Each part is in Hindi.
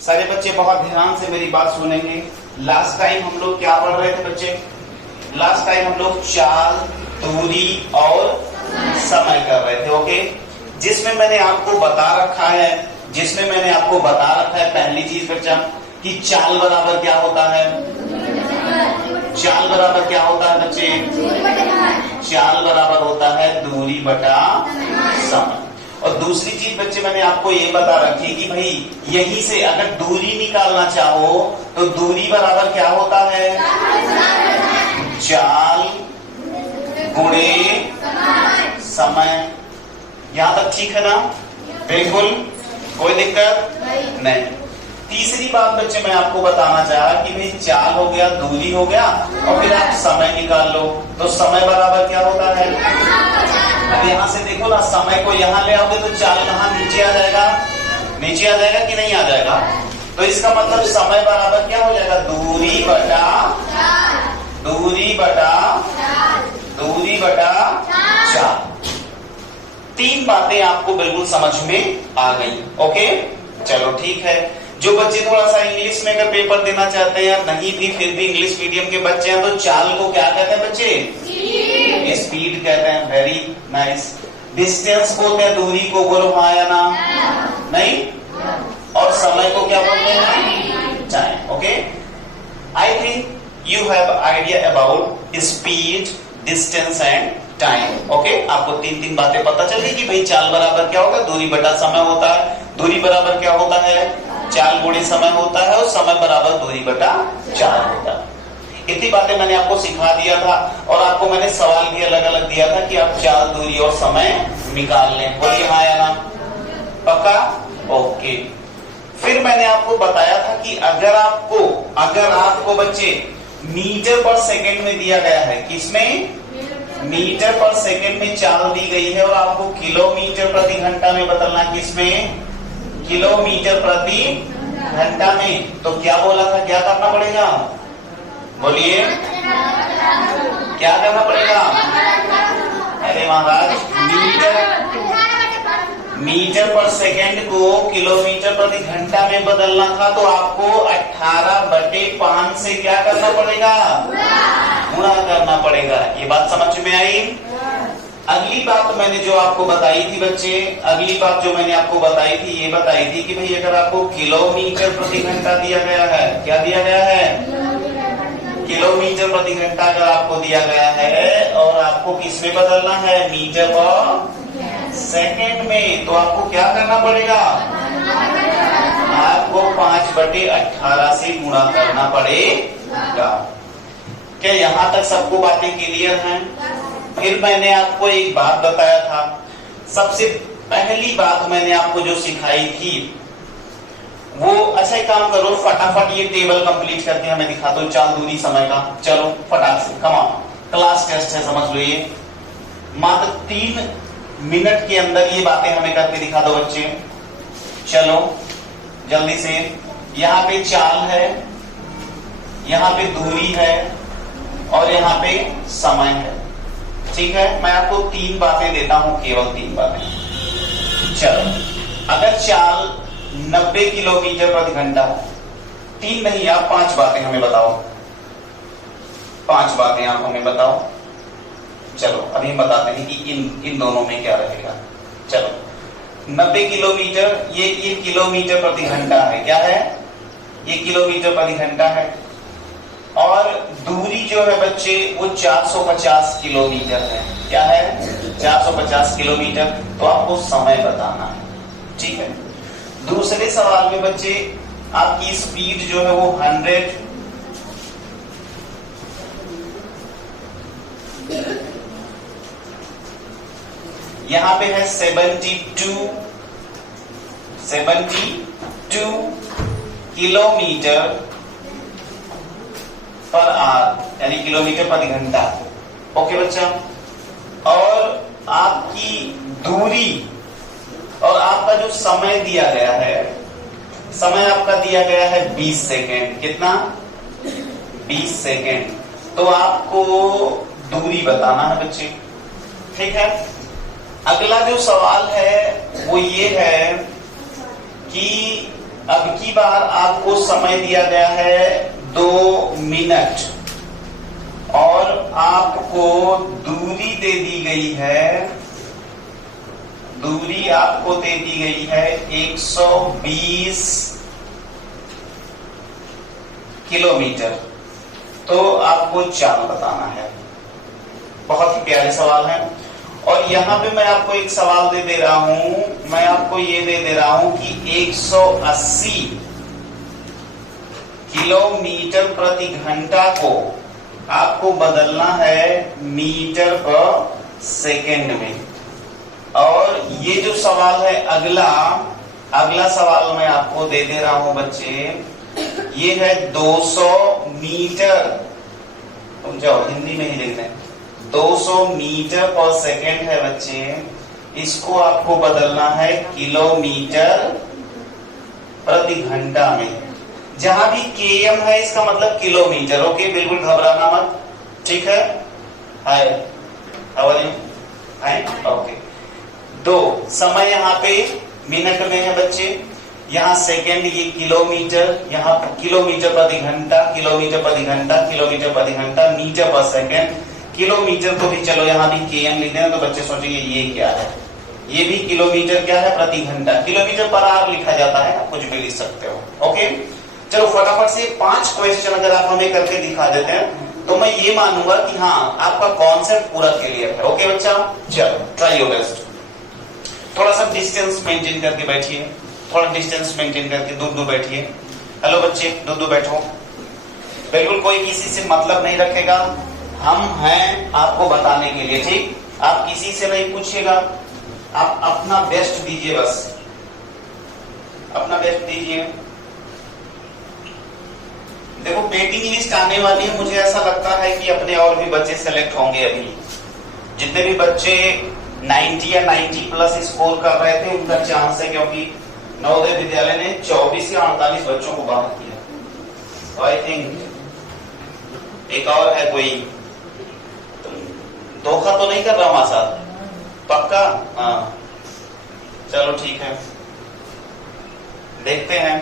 सारे बच्चे बहुत ध्यान से मेरी बात सुनेंगे। लास्ट टाइम हम लोग क्या पढ़ रहे थे बच्चे? लास्ट टाइम हम लोग चाल, दूरी और समय कर रहे थे। ओके, जिसमें मैंने आपको बता रखा है पहली चीज बच्चा कि चाल बराबर क्या होता है? चाल बराबर क्या होता है बच्चे? चाल बराबर होता है दूरी बटा समय। और दूसरी चीज बच्चे मैंने आपको ये बता रखी कि भाई यहीं से अगर दूरी निकालना चाहो तो दूरी बराबर क्या होता है? चाल गुणे समय। यहां तक ठीक है ना? बिल्कुल, कोई दिक्कत नहीं। तीसरी बात बच्चे मैं आपको बताना चाहा कि भाई चाल हो गया, दूरी हो गया और फिर आप समय निकाल लो तो समय बराबर क्या होता है? अब यहाँ से देखो ना, समय को यहाँ ले आओगे तो चाल कहाँ नीचे आ जाएगा? नीचे आ जाएगा कि नहीं आ जाएगा? तो इसका मतलब समय बराबर क्या हो जाएगा? दूरी बटा चाल। तीन बातें आपको बिल्कुल समझ में आ गई। ओके, चलो ठीक है। जो बच्चे थोड़ा सा इंग्लिश में अगर पेपर देना चाहते हैं, नहीं भी फिर भी इंग्लिश मीडियम के बच्चे हैं, तो चाल को क्या कहते हैं बच्चे? स्पीड कहते हैं। Very nice. डिस्टेंस बोलते हैं दूरी को, बोलो हाँ या ना? नहीं। और समय को क्या बोलते हैं? Time. Okay, I think you have idea about speed, distance and time. Okay, आपको तीन बातें पता चल गई कि भाई चाल बराबर क्या होगा? दूरी बटा समय होता है। दूरी बराबर क्या होता है? चाल गुणे समय होता है और समय बराबर दूरी बटा चाल होता है। इतनी बातें मैंने आपको सिखा दिया था और आपको मैंने सवाल भी अलग अलग दिया था कि आप चाल, दूरी और समय निकाल लें। बोलिए हाँ या ना? पक्का? ओके। फिर मैंने आपको बताया था कि अगर आपको बच्चे मीटर पर सेकंड में दिया गया है, किसमें? मीटर पर सेकंड में चाल दी गई है और आपको किलोमीटर प्रति घंटा में बदलना, किसमें? किलोमीटर प्रति घंटा में। तो क्या बोला था, क्या करना पड़ेगा? बोलिए, क्या करना पड़ेगा? अरे महाराज, मीटर पर सेकंड को किलोमीटर प्रति घंटा में बदलना था तो आपको 18/5 से क्या करना पड़ेगा? गुणा करना पड़ेगा। ये बात समझ में आई? अगली बात मैंने जो आपको बताई थी बच्चे, ये बताई थी कि भाई अगर आपको किलोमीटर प्रति घंटा दिया गया है, क्या दिया गया है? किलोमीटर प्रति घंटा अगर आपको दिया गया है और आपको किस में बदलना है? मीटर पर सेकंड में, तो आपको क्या करना पड़ेगा? आपको 5/18 से गुणा करना पड़ेगा। क्या यहाँ तक सबको बातें क्लियर हैं? फिर मैंने आपको एक बात बताया था, सबसे पहली बात मैंने आपको जो सिखाई थी वो, अच्छा एक काम करो, फटाफट ये टेबल कंप्लीट करके हमें दिखा दो, चाल, दूरी, समय का। चलो फटाक से, कम ऑन, क्लास टेस्ट है, समझ लो। ये मात्र 3 मिनट के अंदर ये बातें हमें करके दिखा दो बच्चे। चलो जल्दी से। यहाँ पे चाल है, यहाँ पे दूरी है और यहाँ पे समय है। ठीक है, मैं आपको 3 बातें देता हूं, केवल 3 बातें। चलो, अगर चाल 90 किलोमीटर प्रति घंटा हो, 3 नहीं आप 5 बातें हमें बताओ। 5 बातें आप हमें बताओ। चलो अभी बताते हैं कि इन दोनों में क्या रहेगा। चलो, 90 किलोमीटर, ये किलोमीटर प्रति घंटा है। क्या है? ये किलोमीटर प्रति घंटा है। और दूरी जो है बच्चे वो 450 किलोमीटर है। क्या है? 450 किलोमीटर। तो आपको समय बताना है। ठीक है। दूसरे सवाल में बच्चे आपकी स्पीड जो है वो 100, यहां पे है 72 किलोमीटर पर आवर, यानी किलोमीटर प्रति घंटा। ओके बच्चा। और आपकी दूरी और आपका जो समय दिया गया है, समय आपका दिया गया है 20 सेकेंड। कितना? 20 सेकेंड। तो आपको दूरी बताना है बच्चे। ठीक है। अगला जो सवाल है वो ये है कि अब की बार आपको समय दिया गया है 2 मिनट और आपको दूरी दे दी गई है, दूरी आपको दे दी गई है 120 किलोमीटर। तो आपको चाल बताना है। बहुत ही प्यारे सवाल है। और यहां पे मैं आपको एक सवाल दे रहा हूं, मैं आपको ये दे रहा हूं कि 180 किलोमीटर प्रति घंटा को आपको बदलना है मीटर पर सेकेंड में। और ये जो सवाल है अगला सवाल मैं आपको दे रहा हूं बच्चे, ये है 200 मीटर। तुम जाओ हिंदी में ही लिख दें, 200 मीटर पर सेकेंड है बच्चे, इसको आपको बदलना है किलोमीटर प्रति घंटा में। जहां भी km है इसका मतलब किलोमीटर। ओके, बिल्कुल घबराना मत, ठीक है। Hi, how are you? Hi, okay. दो समय यहाँ पे मिनट में है बच्चे, यहाँ सेकेंड, ये किलोमीटर, यहाँ किलोमीटर प्रति घंटा, किलोमीटर प्रति घंटा, किलोमीटर प्रति घंटा, मीटर पर सेकेंड। किलोमीटर को भी चलो यहाँ भी km लिख देना तो बच्चे सोचेंगे ये क्या है। ये भी किलोमीटर क्या है? प्रति घंटा। किलोमीटर पर आवर लिखा जाता है, आप कुछ भी लिख सकते हो। ओके, चलो फटाफट से 5 क्वेश्चन अगर आप हमें करके दिखा देते हैं तो मैं ये मानूंगा कि हाँ आपका कॉन्सेप्ट पूरा क्लियर है। ओके बच्चा, चलो ट्राई योर बेस्ट। थोड़ा सा डिस्टेंस मेंटेन करके बैठिए, थोड़ा डिस्टेंस मेंटेन करके दूर बैठिए। हेलो बच्चे, दूर बैठो, बिल्कुल कोई किसी से मतलब नहीं रखेगा, हम हैं आपको बताने के लिए, ठीक। आप किसी से नहीं पूछिएगा, आप अपना बेस्ट दीजिए, बस अपना बेस्ट दीजिए। देखो वेटिंग लिस्ट आने वाली है, मुझे ऐसा लगता है कि अपने और भी बच्चे सेलेक्ट होंगे। अभी जितने भी बच्चे 90 या 90 प्लस स्कोर कर रहे थे उनका चांस है, क्योंकि नवोदय विद्यालय ने 24 या 48 बच्चों को बाहर किया। तो आई थिंक एक और है कोई, धोखा तो नहीं कर रहा हमारे साथ, पक्का? हाँ चलो ठीक है, देखते हैं,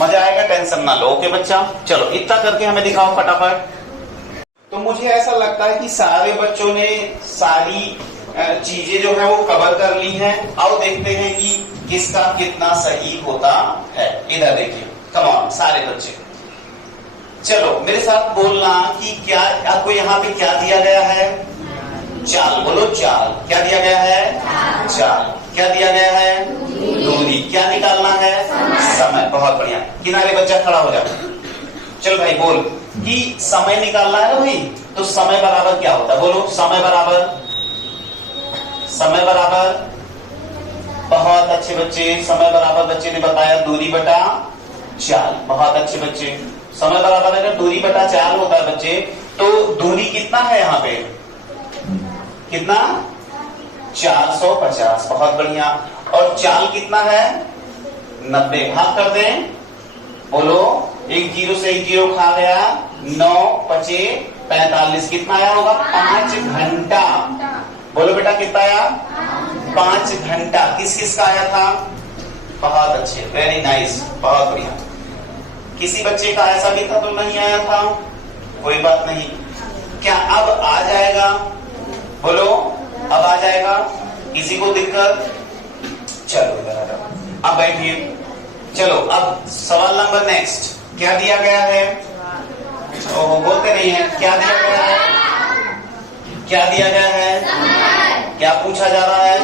मजा आएगा, टेंशन ना लो। ओके बच्चा, चलो इतना करके हमें दिखाओ फटाफट। तो मुझे ऐसा लगता है कि सारे बच्चों ने सारी चीजें जो है वो कवर कर ली हैं। आओ देखते हैं कि किसका कितना सही होता है। इधर देखिए, कम ऑन सारे बच्चे, चलो मेरे साथ बोलना कि क्या आपको यहाँ पे क्या दिया गया है? चाल, बोलो चाल। क्या दिया गया है? चाल। क्या दिया गया है? दूरी। क्या निकालना है? समय। बहुत बढ़िया, किनारे बच्चा खड़ा हो जाओ। चल भाई बोल कि समय निकालना है ना भाई, तो समय बराबर क्या होता है? बोलो समय बराबर, समय बराबर, बहुत अच्छे बच्चे, समय बराबर बच्चे ने बताया दूरी बटा चाल। बहुत अच्छे बच्चे, समय बराबर अगर दूरी बटा चाल होता है बच्चे, तो दूरी कितना है यहाँ पे? कितना? 450। बहुत बढ़िया। और चाल कितना है? 90। भाग कर दें, बोलो, एक जीरो से एक जीरो खा गया, 9 पचे 45। कितना आया होगा? 5 घंटा। बोलो बेटा कितना आया? 5 घंटा। किस किस का आया था? बहुत अच्छे, वेरी नाइस, बहुत बढ़िया। किसी बच्चे का ऐसा भी था तो नहीं आया था, कोई बात नहीं। क्या अब आ जाएगा? बोलो अब आ जाएगा? किसी को दिक्कत? चलो अब बैठिए। चलो अब सवाल नंबर नेक्स्ट, क्या दिया गया है? बोलते नहीं है, क्या दिया गया है? क्या दिया गया है? क्या पूछा जा रहा है?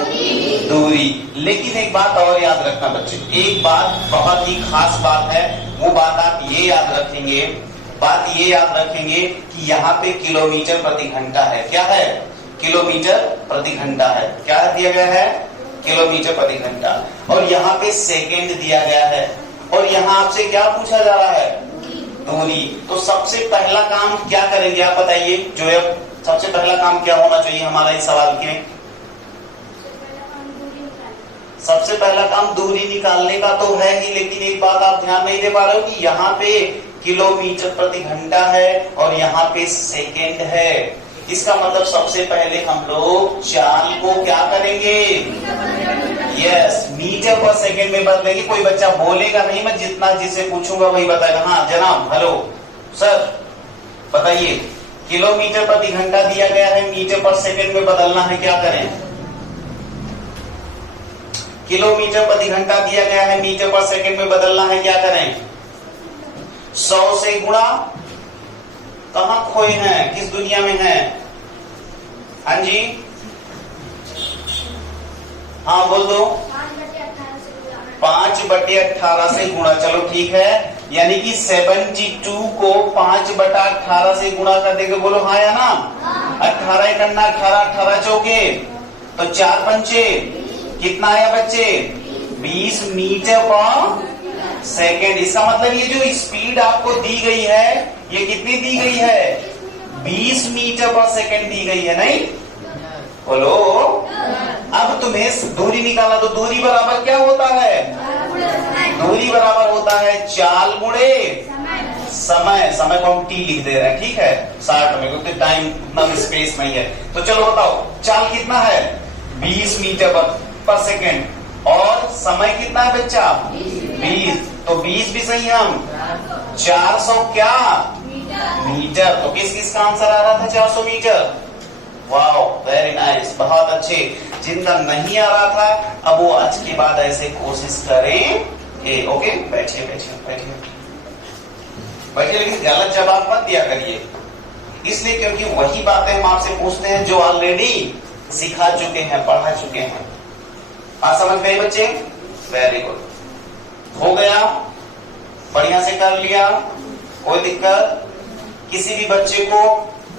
दूरी। लेकिन एक बात और याद रखना बच्चे, एक बात बहुत ही खास बात है, वो बात आप ये याद रखेंगे, बात ये याद रखेंगे कि यहाँ पे किलोमीटर प्रति घंटा है। क्या है? किलोमीटर प्रति घंटा है। क्या दिया गया है? किलोमीटर प्रति घंटा। और यहाँ पे सेकेंड दिया गया है। और यहाँ आपसे क्या पूछा जा रहा है? दूरी। तो सबसे पहला काम क्या करेंगे आप बताइए? जो है सबसे पहला काम क्या होना चाहिए हमारा इस सवाल के? सबसे पहला काम दूरी निकालने का तो है ही, लेकिन एक बात आप ध्यान नहीं दे पा रहे हो कि यहाँ पे किलोमीटर प्रति घंटा है और यहाँ पे सेकेंड है। इसका मतलब सबसे पहले हम लोग चाल को क्या करेंगे? यस, मीटर पर सेकेंड में बदलेंगे। कोई बच्चा बोलेगा नहीं, मैं जितना जिससे पूछूंगा वही बताएगा। हाँ जनाब, हेलो सर, बताइए किलोमीटर प्रति घंटा दिया गया है, मीटर पर सेकेंड में बदलना है, क्या करें? किलोमीटर प्रति घंटा दिया गया है, मीटर पर सेकेंड में बदलना है, क्या करें? 100 से गुणा। कहां खोए हैं, किस दुनिया में हैं? हाँ जी, हाँ बोल दो। 5/18 से गुणा। चलो ठीक है, यानी कि 72 को 5/18 से गुणा कर देंगे। बोलो हाँ या ना? 18 एक अन्ना 18, 18 चौके तो 4 पंचे, कितना आया बच्चे? 20 मीटर पर सेकेंड। इसका मतलब ये जो स्पीड आपको दी गई है, ये कितनी दी गई है? 20 मीटर पर सेकेंड दी गई है, नहीं? बोलो। अब तुम्हें दूरी निकाला तो दूरी बराबर क्या होता है? दूरी बराबर होता है चाल गुणे समय। समय को हम टी लिख दे रहे हैं, ठीक है, 60 में, क्योंकि टाइम उतना स्पेस नहीं है। तो चलो बताओ, चाल कितना है? 20 मीटर पर सेकेंड। और समय कितना है बच्चा? 20। तो 20 भी सही है, हम 400 क्या मीटर। तो किस किस का आंसर आ रहा था? 400 मीटर। वाओ, वेरी नाइस, बहुत अच्छे। जिनका नहीं आ रहा था, अब वो आज के बाद ऐसे कोशिश करें। ओके, बैठिए बैठिए बैठिए बैठिए, लेकिन गलत जवाब मत दिया करिए, इसलिए क्योंकि वही बातें हम आपसे पूछते हैं जो ऑलरेडी सिखा चुके हैं, पढ़ा चुके हैं। आप समझ गए बच्चे? वेरी गुड, हो गया, बढ़िया से कर लिया, कोई दिक्कत? किसी भी बच्चे को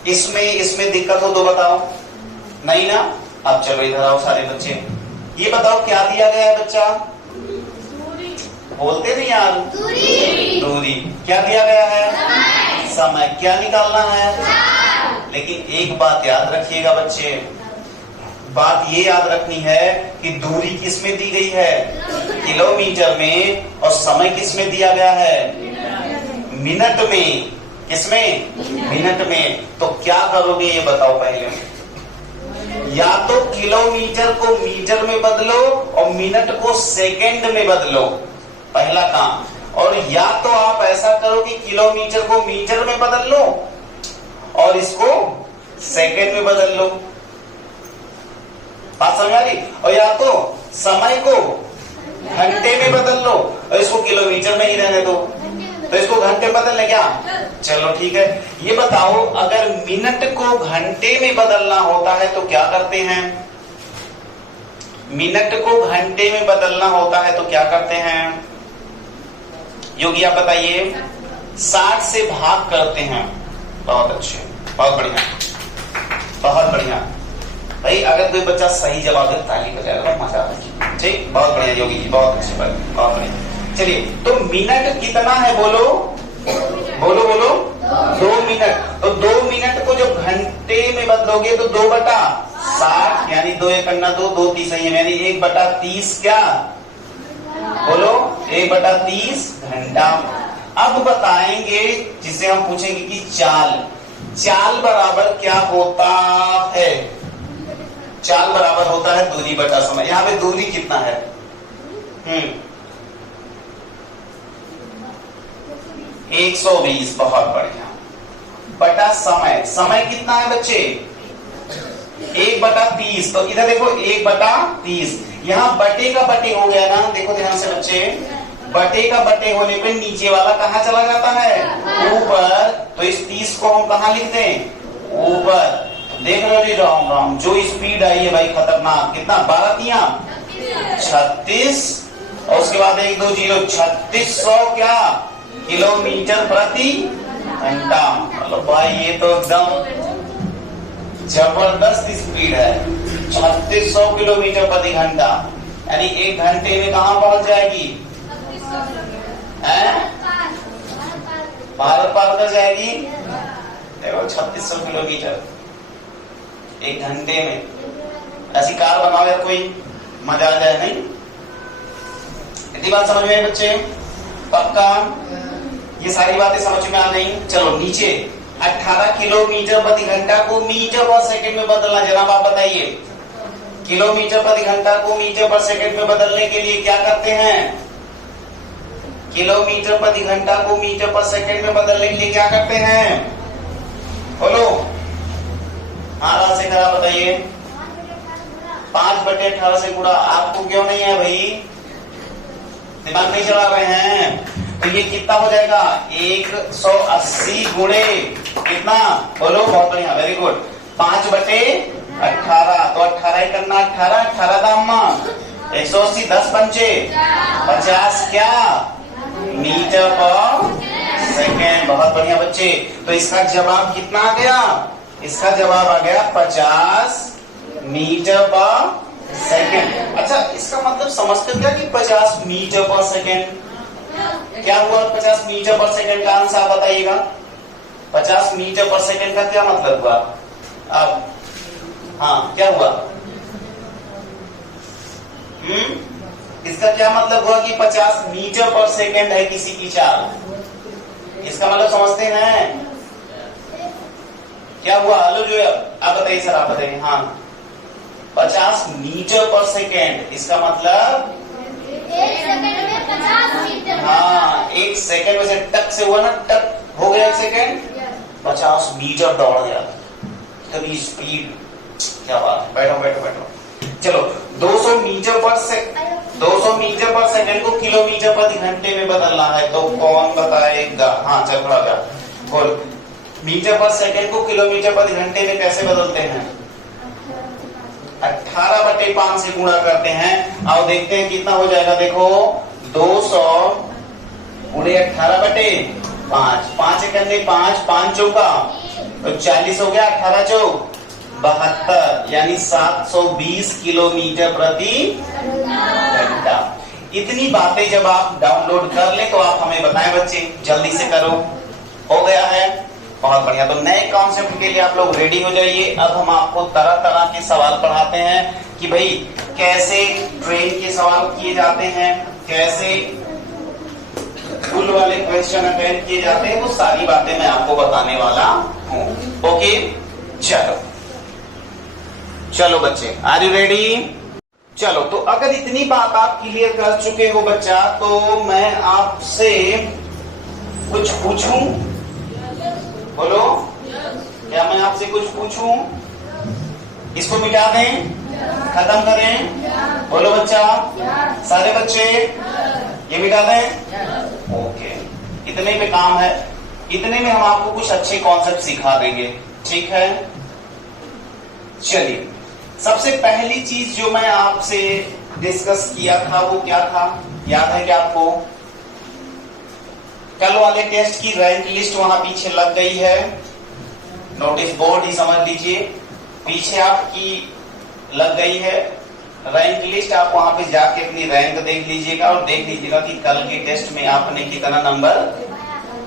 इसमें दिक्कत हो तो बताओ। नहीं ना? अब चलो इधर आओ सारे बच्चे, ये बताओ क्या दिया गया है बच्चा? बोलते नहीं यार। दूरी। क्या दिया गया है? समय। क्या निकालना है? लेकिन एक बात याद रखिएगा बच्चे, बात ये याद रखनी है कि दूरी किस में दी गई है? किलोमीटर में। और समय किस में दिया गया है? मिनट में। किसमें? मिनट में। तो क्या करोगे ये बताओ पहले? या तो किलोमीटर को मीटर में बदलो और मिनट को सेकंड में बदलो, पहला काम। और या तो आप ऐसा करो कि किलोमीटर को मीटर में बदल लो और इसको सेकंड में बदल लो। बात समझ आ रही? और या तो समय को घंटे में बदल लो और इसको किलोमीटर में ही रहने दो। तो इसको घंटे में बदल ले क्या? चलो ठीक है। ये बताओ, अगर मिनट को घंटे में बदलना होता है तो क्या करते हैं? मिनट को घंटे में बदलना होता है तो क्या करते हैं? योगी आप बताइए। 60 से भाग करते हैं। बहुत अच्छे, बहुत बढ़िया, बहुत बढ़िया भाई। अगर कोई बच्चा सही जवाब दे ताली बजाएगा, मजा आ जाएगा। ठीक, बहुत बढ़िया योगी जी, बहुत अच्छे, बहुत बढ़िया। चलिए, तो मिनट कितना है? बोलो बोलो बोलो। 2 मिनट। तो 2 मिनट को जब घंटे में बदलोगे तो 2/60, यानी 2 एक अन्ना 2, 2 30 है, यानी 1/30 क्या? बोलो, 1/30 घंटा। अब बताएंगे जिसे हम पूछेंगे कि चाल बराबर क्या होता है? चाल बराबर होता है दूरी बटा समय। यहाँ पे दूरी कितना है? 120, बहुत बढ़िया। बटा समय। समय कितना है बच्चे? 1/30। तो इधर देखो 1/30, यहाँ बटे का बटे हो गया ना। देखो ध्यान से बच्चे, बटे का बटे होने पे नीचे वाला कहाँ चला जाता है? ऊपर। तो इस 30 को हम कहाँ लिख दें? ऊपर। देख रहे हो जी, राम राम, जो स्पीड आई है भाई खतरनाक। कितना? 12 36, और उसके बाद 1 2 0, 3600 क्या? किलोमीटर प्रति घंटा। चलो भाई, ये तो एकदम जबरदस्त स्पीड है। 3600 किलोमीटर प्रति घंटा, यानी 1 घंटे में कहाँ पहुंच जाएगी? भारत पार कर जाएगी। देखो 3600 किलोमीटर 1 घंटे में। ऐसी कार बनाओ यार कोई, मजा आ जाए। नहीं, इतनी बात समझ में बच्चे? पक्का? ये सारी बातें समझ में आ गई? चलो नीचे, 18 किलोमीटर प्रति घंटा को मीटर और सेकंड में बदलना। जनाब आप बताइए, किलोमीटर प्रति घंटा को मीटर पर सेकंड में बदलने के लिए क्या करते हैं? किलोमीटर प्रति घंटा को मीटर पर सेकंड में बदलने के लिए क्या करते हैं? बोलो। हाँ राज से करा बताइए। 5/18 से गुणा। आपको क्यों नहीं है भाई? दिमाग नहीं चला रहे हैं? तो ये कितना हो जाएगा? 180 गुणे कितना? बोलो। बहुत बढ़िया, वेरी गुड। 5/18 तो 18 ही करना। 18 दाम 180 10 पंचे 50 क्या? मीटर पर सेकेंड। बहुत बढ़िया बच्चे। तो इसका जवाब कितना आ गया? इसका जवाब आ गया 50 मीटर पर सेकेंड। अच्छा, इसका मतलब समझते क्या कि 50 मीटर पर सेकेंड क्या हुआ? 50 मीटर पर सेकेंड का आंसर बताइएगा। 50 मीटर पर सेकेंड का क्या मतलब हुआ? अब हाँ, क्या हुआ? इसका क्या मतलब हुआ कि 50 मीटर पर सेकेंड है किसी की चाल? इसका मतलब समझते हैं क्या हुआ? हेलो जो आप बताइए सर, आप बताइए। हाँ, 50 मीटर पर सेकेंड, इसका मतलब 1 सेकंड में 50 मीटर। हाँ, 1 सेकंड में से टक से हुआ ना, टक हो गया 1 सेकंड, 50 मीटर दौड़ गया। तभी स्पीड। क्या बात। बैठो बैठो बैठो। चलो, 200 मीटर पर सेकंड को किलोमीटर प्रति घंटे में बदलना है, तो कौन बताएगा? हाँ चल खड़ा गया। बोल। मीटर पर सेकंड को किलोमीटर प्रति घंटे में कैसे बदलते हैं? 18/5 से गुणा करते हैं। आओ देखते हैं कितना हो जाएगा। देखो, 200 गुणे 18/5। 5 करने 5 चौका तो 40 हो गया। 18 चौक 72, यानी 720 किलोमीटर प्रति घंटा। इतनी बातें जब आप डाउनलोड कर ले तो आप हमें बताएं बच्चे, जल्दी से करो। हो गया है? बहुत बढ़िया। तो नए कॉन्सेप्ट के लिए आप लोग रेडी हो जाइए। अब हम आपको तरह तरह के सवाल पढ़ाते हैं कि भाई कैसे ट्रेन के सवाल किए जाते हैं, कैसे फुल वाले क्वेश्चन अटेंड किए जाते हैं, वो सारी बातें मैं आपको बताने वाला हूँ। ओके, चलो बच्चे, आर यू रेडी? चलो, तो अगर इतनी बात आप क्लियर कर चुके हो बच्चा, तो मैं आपसे कुछ पूछूं? बोलो। क्या मैं आपसे कुछ पूछूं? इसको मिटा दें? खत्म करें? बोलो बच्चा। सारे बच्चे ये मिटा दें? ओके, इतने में काम है। इतने में हम आपको कुछ अच्छे कॉन्सेप्ट सिखा देंगे, ठीक है? चलिए, सबसे पहली चीज जो मैं आपसे डिस्कस किया था वो क्या था? याद है क्या आपको? कल वाले टेस्ट की रैंक लिस्ट वहां पीछे लग गई है। नोटिस बोर्ड ही समझ लीजिए, पीछे आपकी लग गई है रैंक लिस्ट। आप वहां पे जाके अपनी रैंक देख लीजिएगा और देख लीजिएगा कि कल के टेस्ट में आपने कितना नंबर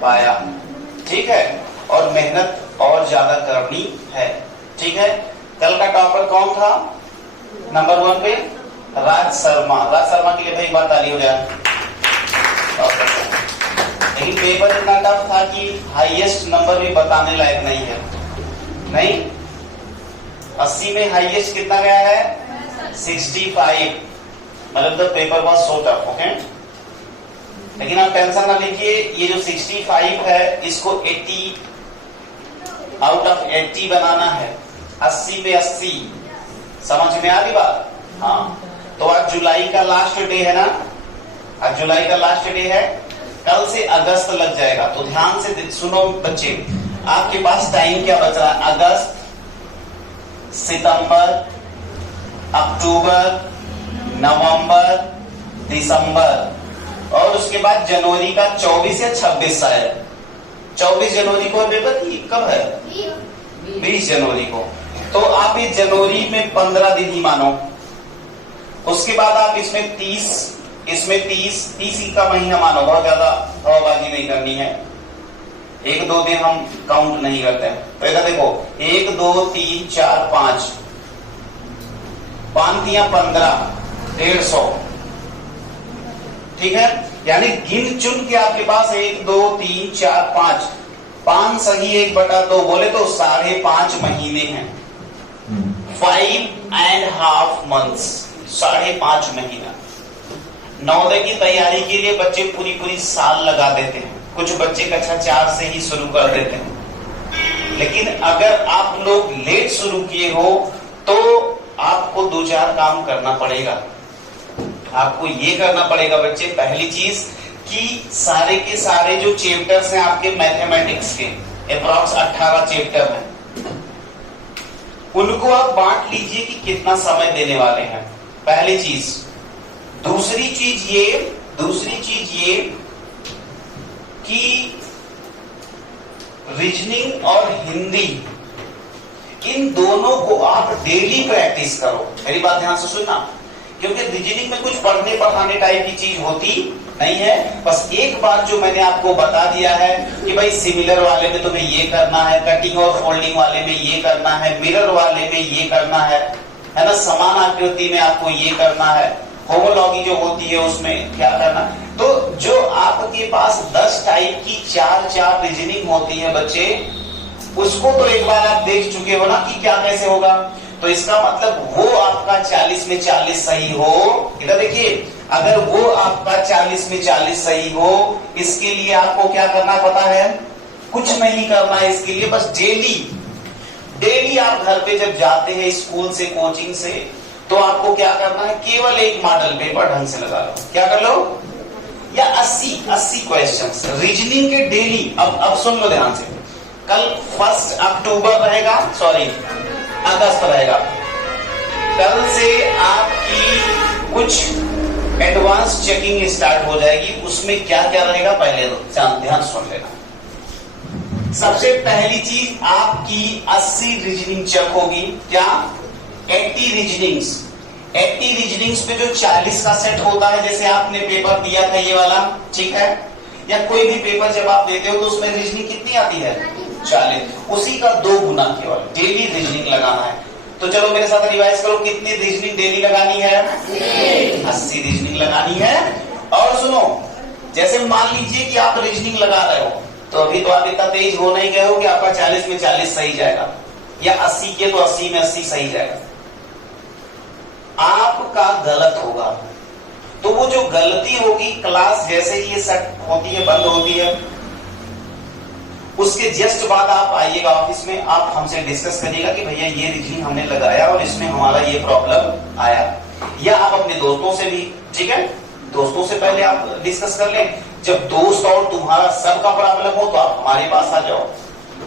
पाया, ठीक है? और मेहनत और ज्यादा करनी है, ठीक है? कल का टॉपर कौन था? नंबर 1 पे राज शर्मा। राज शर्मा के लिए भाई एक बार ताली हो जाए। लेकिन पेपर इतना टफ था कि हाईएस्ट नंबर भी बताने लायक नहीं है। नहीं, 80 में हाईएस्ट कितना गया है? 65। मतलब the paper was so tough. Okay, लेकिन आप टेंशन ना लीजिए, ये जो 65 है इसको 80 आउट ऑफ 80 बनाना है। 80 पे 80। समझ में आ रही बात? हाँ, तो आज जुलाई का लास्ट डे है ना? आज जुलाई का लास्ट डे है, कल से अगस्त लग जाएगा। तो ध्यान से सुनो बच्चे, आपके पास टाइम क्या बच रहा है? अगस्त, सितंबर, अक्टूबर, नवंबर, दिसंबर और उसके बाद जनवरी का 24 या 26 शायद। 24 जनवरी को पेपर कब है? 20 जनवरी को। तो आप ये जनवरी में 15 दिन ही मानो। उसके बाद आप इसमें 30 का महीना मानो। बहुत ज्यादा हवाबाजी नहीं करनी है। 1-2 दिन हम काउंट नहीं करते हैं। तो इधर देखो, 1 2 3 4 5 5 15 150, ठीक है? यानी गिन चुन के आपके पास 1 2 3 4 5 सही 1/2 बोले तो 5.5 महीने हैं। 5 3.5 months, 5.5 महीना। नवोदय की तैयारी के लिए बच्चे पूरी साल लगा देते हैं, कुछ बच्चे कक्षा 4 से ही शुरू कर देते हैं। लेकिन अगर आप लोग लेट शुरू किए हो तो आपको 2-4 काम करना पड़ेगा। आपको ये करना पड़ेगा बच्चे, पहली चीज कि सारे के सारे जो चैप्टर्स हैं आपके मैथमेटिक्स के, अप्रॉक्स 18 चैप्टर हैं, उनको आप बांट लीजिए कि कितना समय देने वाले हैं, पहली चीज। दूसरी चीज ये कि रीजनिंग और हिंदी, इन दोनों को आप डेली प्रैक्टिस करो। मेरी बात ध्यान से सुनना, क्योंकि रीजनिंग में कुछ पढ़ने पढ़ाने टाइप की चीज होती नहीं है। बस एक बार जो मैंने आपको बता दिया है कि भाई सिमिलर वाले में तुम्हें ये करना है, कटिंग और फोल्डिंग वाले में ये करना है, मिरर वाले में ये करना है ना, समान आकृति में आपको ये करना है, होमोलॉगी जो होती है उसमें क्या करना। तो जो आपके पास 10 टाइप की 4 रीजनिंग होती है बच्चे, उसको तो एक बार आप देख चुके हो ना कि क्या कैसे होगा। तो इसका मतलब वो आपका 40 में 40 सही हो। इधर देखिए, अगर वो आपका 40 में 40 सही हो, इसके लिए आपको क्या करना पता है? कुछ नहीं करना है इसके लिए, बस डेली आप घर पे जब जाते हैं स्कूल से, कोचिंग से, तो आपको क्या करना है? केवल एक मॉडल पेपर ढंग से लगा लो। क्या कर लो? या 80 क्वेश्चंस रीजनिंग के डेली। अब सुन लो ध्यान से, कल 1 अक्टूबर रहेगा, सॉरी अगस्त रहेगा। कल से आपकी कुछ एडवांस चेकिंग स्टार्ट हो जाएगी। उसमें क्या क्या रहेगा पहले ध्यान सुन लेना। सबसे पहली चीज आपकी 80 रीजनिंग चेक होगी। क्या? 80 रीजनिंग्स। 80 रीजनिंग्स पे जो 40 का सेट होता है, जैसे आपने पेपर दिया था ये वाला, ठीक है, या कोई भी पेपर जब आप देते हो तो उसमें रीजनिंग कितनी आती है? 40। उसी का 2 गुना केवल डेली रीजनिंग लगाना है। तो चलो मेरे साथ रिवाइज करो, कितनी रीजनिंग डेली लगानी है? 80 रीजनिंग लगानी है। और सुनो, जैसे मान लीजिए कि आप रीजनिंग लगा रहे हो, तो अभी तो आप इतना तेज हो नहीं गए हो कि आपका 40 में 40 सही जाएगा, या 80 के तो 80 में 80 सही जाएगा। आपका गलत होगा। तो वो जो गलती होगी, क्लास जैसे ही ये सेट होती है, बंद होती है, उसके जस्ट बाद आप आइएगा ऑफिस में, आप हमसे डिस्कस करिएगा कि भैया ये रीजनिंग हमने लगाया और इसमें हमारा ये प्रॉब्लम आया। या आप अपने दोस्तों से भी, ठीक है, दोस्तों से पहले आप डिस्कस कर लें। जब दोस्त और तुम्हारा सबका प्रॉब्लम हो तो आप हमारे पास आ जाओ,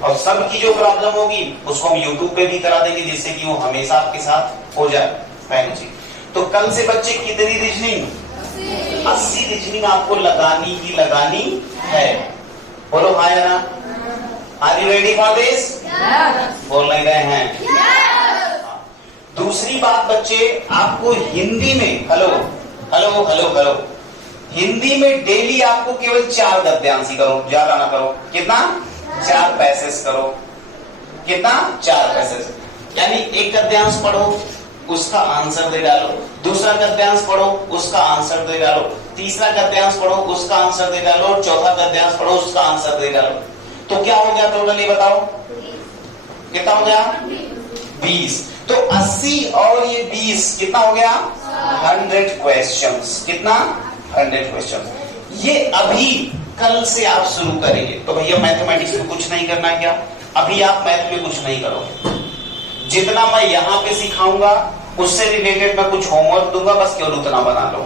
और सबकी जो प्रॉब्लम होगी उसको हम यूट्यूब पे भी करा देंगे, जिससे कि वो हमेशा आपके साथ हो जाए। पहली चीज तो कल से बच्चे कितनी रीजनिंग? 80 रीजनिंग आपको लगानी ही लगानी है। बोलो हाँ या ना? Are you ready for this? बोल नहीं रहे हैं। दूसरी बात बच्चे, आपको हिंदी में hello hello hello hello Hindi में डेली आपको केवल 4 गद्यांशी करो, ज्यादा ना करो। कितना? 4 पैसेज करो। कितना? 4 पैसेज। यानी एक गद्यांश पढ़ो, उसका आंसर दे डालो, दूसरा गद्यांश पढ़ो, उसका आंसर दे डालो, तीसरा गद्यांश पढ़ो, उसका आंसर दे डालो, और चौथा गद्यांश पढ़ो, उसका आंसर दे डालो। तो क्या हो गया टोटल, ये बताओ कितना हो गया? 20। तो 80 और ये 20 कितना हो गया? 100 क्वेश्चंस। कितना? 100 क्वेश्चंस। ये अभी कल से आप शुरू करेंगे। तो भैया मैथमेटिक्स में कुछ नहीं करना है क्या? अभी आप मैथ में कुछ नहीं करोगे। जितना मैं यहाँ पे सिखाऊंगा उससे रिलेटेड मैं कुछ होमवर्क दूंगा, बस केवल उतना बना लो।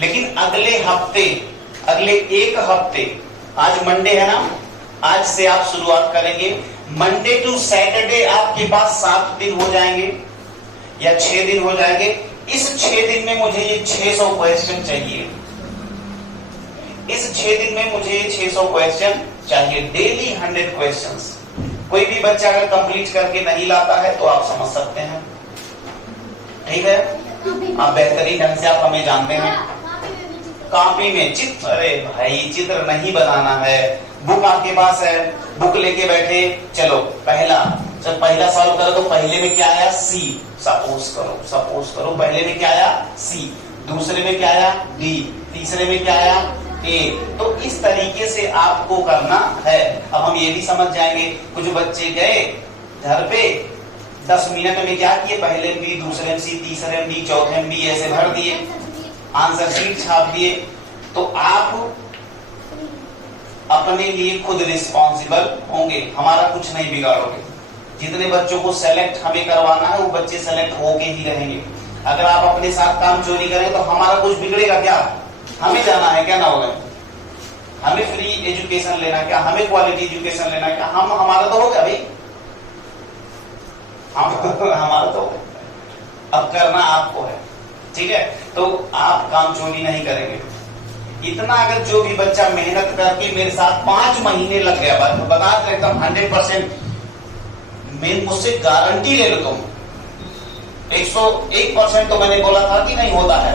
लेकिन अगले हफ्ते, अगले एक हफ्ते, आज मंडे है ना, आज से आप शुरुआत करेंगे। मंडे टू सैटरडे आपके पास 7 दिन हो जाएंगे या 6 दिन हो जाएंगे। इस 6 दिन में मुझे ये 600 क्वेश्चन चाहिए। इस 6 दिन में मुझे ये 600 क्वेश्चन चाहिए, डेली 100 क्वेश्चंस। कोई भी बच्चा अगर कंप्लीट करके नहीं लाता है तो आप समझ सकते हैं, ठीक है। आप बेहतरीन ढंग से आप हमें जानते हैं। कॉपी में चित्र, अरे भाई चित्र नहीं बनाना है। बुक आपके पास है, बुक लेके बैठे, चलो जब पहला सॉल्व करो तो पहले में क्या आया? सी। सपोज करो पहले में क्या आया? सी, दूसरे में क्या आया? डी, तीसरे में क्या आया? ए। तो इस तरीके से आपको करना है। अब हम ये भी समझ जाएंगे, कुछ बच्चे गए घर पे 10 मिनट में क्या किए, पहले एमबी, दूसरे एमसी, तीसरे एमबी, चौथे एमबी ऐसे भर दिए, आंसर शीट छाप दिए। तो आप अपने लिए खुद रिस्पॉन्सिबल होंगे, हमारा कुछ नहीं बिगाड़ोगे। जितने बच्चों को सेलेक्ट हमें करवाना है वो बच्चे सेलेक्ट होके ही रहेंगे। अगर आप अपने साथ काम चोरी करें तो हमारा कुछ बिगड़ेगा क्या? हमें जाना है क्या? ना होगा। हमें फ्री एजुकेशन लेना क्या? हमें क्वालिटी एजुकेशन लेना क्या? हम हमारा तो हो गया भाई, हमारा तो अब करना आपको है, ठीक है? तो आप काम चोरी नहीं करेंगे। इतना अगर जो भी बच्चा मेहनत करके मेरे साथ 5 महीने लग गया, बता दे एकदम 100%, मैं मुझसे गारंटी ले लो तुम, 101% तो मैंने बोला था कि नहीं होता है,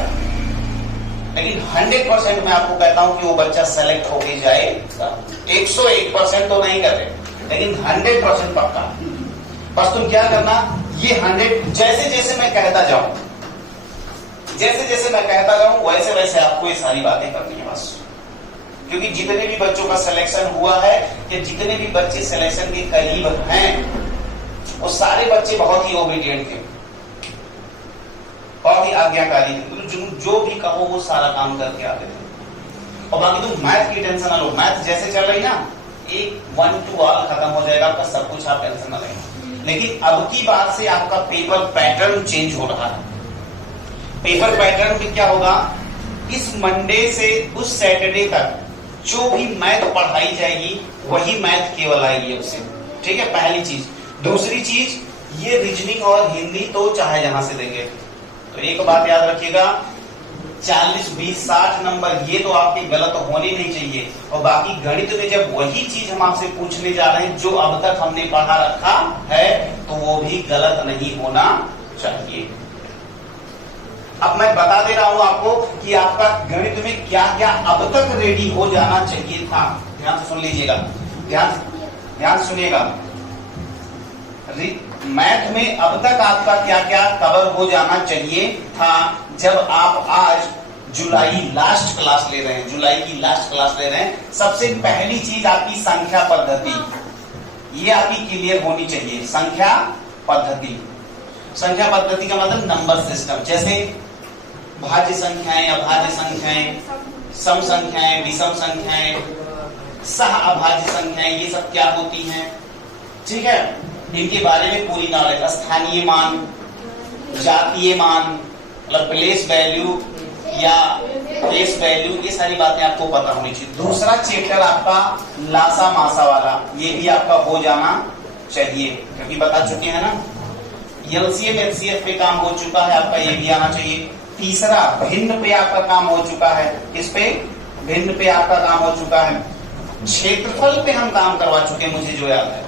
लेकिन 100% मैं आपको कहता हूं कि वो बच्चा सेलेक्ट होके जाएगा। 101% तो नहीं कर रहे, लेकिन 100% पक्का। बस तुम क्या करना, ये 100 जैसे जैसे मैं कहता जाऊं, जैसे जैसे मैं कहता जाऊं वैसे वैसे आपको ये सारी बातें करनी है बस। क्योंकक्योंकि जितने भी बच्चों का सिलेक्शन हुआ है या जितने भी बच्चे सिलेक्शन के करीब हैं, वो सारे बच्चे बहुत ही ओबीडियंट थे, बहुत ही आज्ञाकारी थे। जो भी कहो वो सारा काम करके आते थे। और बाकी तुम मैथ की टेंशन ना लो, मैथ जैसे चल रही ना, एक 1 to all खत्म हो जाएगा आपका सब कुछ, आप टेंशन ना लें। लेकिन अब की बार से आपका पेपर पैटर्न चेंज हो रहा है। पेपर पैटर्न में क्या होगा, इस मंडे से उस सैटरडे तक जो भी मैथ पढ़ाई जाएगी वही मैथ केवल आएगी अब से, ठीक है? पहली चीज। दूसरी चीज, ये रीजनिंग और हिंदी तो चाहे जहां से देंगे। तो एक बात याद रखिएगा, 40, 20, 60 नंबर ये तो आपके गलत होने नहीं चाहिए। और बाकी गणित में जब वही चीज हम आपसे पूछने जा रहे हैं जो अब तक हमने पढ़ा रखा है, तो वो भी गलत नहीं होना चाहिए। अब मैं बता दे रहा हूं आपको कि आपका गणित में क्या क्या अब तक रेडी हो जाना चाहिए था। ध्यान से सुन लीजिएगा, ध्यान सुनिएगा। मैथ में अब तक आपका क्या क्या कवर हो जाना चाहिए था जब आप आज जुलाई लास्ट क्लास ले रहे हैं, जुलाई की लास्ट क्लास ले रहे हैं। सबसे पहली चीज आपकी संख्या पद्धति, ये आपकी क्लियर होनी चाहिए। संख्या पद्धति, संख्या पद्धति का मतलब नंबर सिस्टम, जैसे भाज्य संख्याएं, अभाज्य संख्याएं, सम संख्याएं, विषम संख्याएं, सह अभाज्य संख्याएं, ये सब क्या होती हैं, ठीक है? इनके बारे में पूरी नॉलेज। स्थानीय मान, जातीय मान, मतलब प्लेस वैल्यू या प्लेस वैल्यू, ये सारी बातें आपको पता होनी चाहिए। दूसरा चैप्टर आपका लासा मासा वाला, ये भी आपका हो जाना चाहिए, क्योंकि बता चुके हैं ना। एलसीएम एचसीएफ पे काम हो चुका है आपका, ये भी आना चाहिए। तीसरा भिन्न पे आपका काम हो चुका है। किस पे? भिन्न पे आपका काम हो चुका है। क्षेत्रफल पे हम काम करवा चुके हैं, मुझे जो याद है,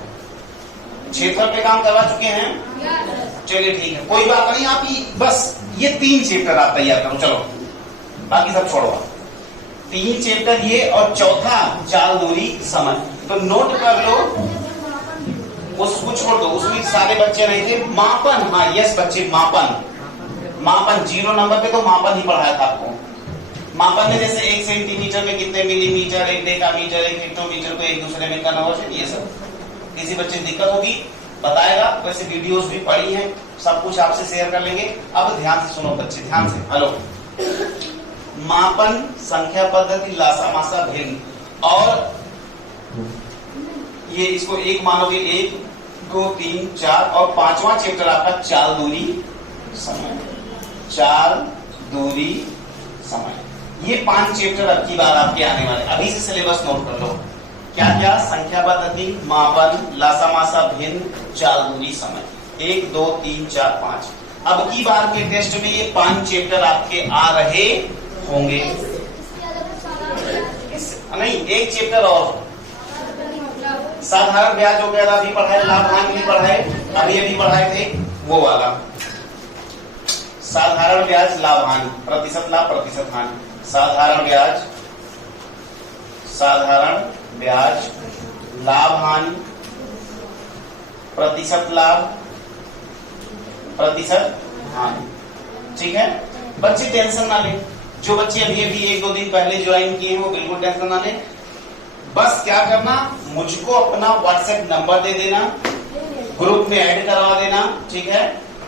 क्षेत्रफल पे काम करवा चुके हैं। चलिए ठीक है, कोई बात नहीं। आप बस ये 3 चैप्टर आप तैयार करो, चलो बाकी सब छोड़ो। 3 चैप्टर ये, और चौथा चाल दूरी समय। तो नोट कर लो, उसको छोड़ दो, उसमें सारे बच्चे नहीं थे। मापन, हाँ यस बच्चे, मापन 0 नंबर पे तो मापन ही पढ़ाया था आपको। मापन में जैसे 1 सेंटीमीटर में कितने मिलीमीटर, 1 डेकामीटर, 1 हेक्टोमीटर को एक दूसरे में कन्वर्जन, ये सब किसी बच्चे को दिक्कत होगी बताएगा। वैसे वीडियोस भी पड़ी हैं, सब कुछ आपसे शेयर कर लेंगे। अब ध्यान से सुनो बच्चे, ध्यान से। हेलो, मापन, संख्या पद्धति, लासा मासा, भिन्न, और ये इसको एक मानोगे, 1 2 3 4, और 5वां चैप्टर आपका चाल दूरी समय, चाल दूरी समय। ये 5 चैप्टर अब की बार आपके आने वाले। अभी से सिलेबस नोट कर लो, क्या क्या? संख्या पद्धति, मापन, लासा मासा, भिन्न, चाल दूरी समय, 1 2 3 4 5। अब की बार के टेस्ट में ये 5 चैप्टर आपके आ रहे होंगे। नहीं, एक चैप्टर और साधारण ब्याज वगैरह भी पढ़ाए, लाभांश भी पढ़ाए, अभी पढ़ाए थे वो वाला साधारण ब्याज, लाभांश, प्रतिशत लाभ, प्रतिशत हानि। साधारण ब्याज, लाभ हानि, प्रतिशत लाभ, प्रतिशत हानि, ठीक है? बच्चे टेंशन ना लें, जो बच्चे अभी 1-2 दिन पहले ज्वाइन किए हैं वो बिल्कुल टेंशन ना लें। बस क्या करना, मुझको अपना व्हाट्सएप नंबर दे देना, ग्रुप में ऐड करवा देना, ठीक है।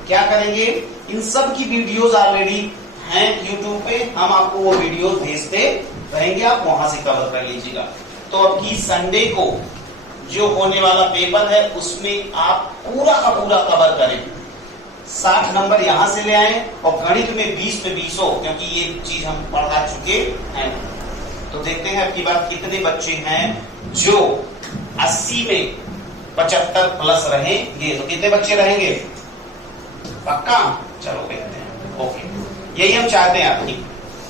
क्या करेंगे, इन सब की वीडियोस ऑलरेडी हैं यूट्यूब पे, हम आपको वो वीडियोस भेजते रहेंगे, आप वहां से कवर कर लीजिएगा। तो अब की संडे को जो होने वाला पेपर है उसमें आप पूरा का पूरा कवर करें, 60 नंबर यहां से ले आए और गणित में 20 पे 20 हो, क्योंकि ये चीज हम पढ़ा चुके हैं। तो देखते हैं अब की बार कितने बच्चे हैं जो 80 में 75 प्लस रहेंगे। तो कितने बच्चे रहेंगे, पक्का? चलो देखते हैं। ओके, यही हम चाहते हैं आपकी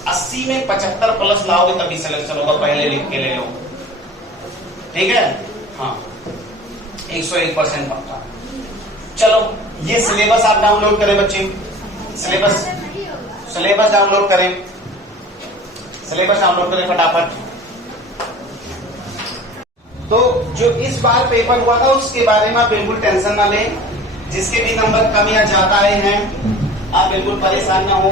80 में 75 प्लस लाओगे तभी सिलेक्शन होगा, पहले लिख के ले लो, ठीक है। हाँ, 101% पक्का। चलो ये सिलेबस आप डाउनलोड करें बच्चे, सिलेबस डाउनलोड करें, सिलेबस डाउनलोड करें फटाफट। तो जो इस बार पेपर हुआ था उसके बारे में आप बिल्कुल टेंशन ना लें, जिसके भी नंबर कम या ज्यादा आए हैं आप बिल्कुल परेशान ना हो।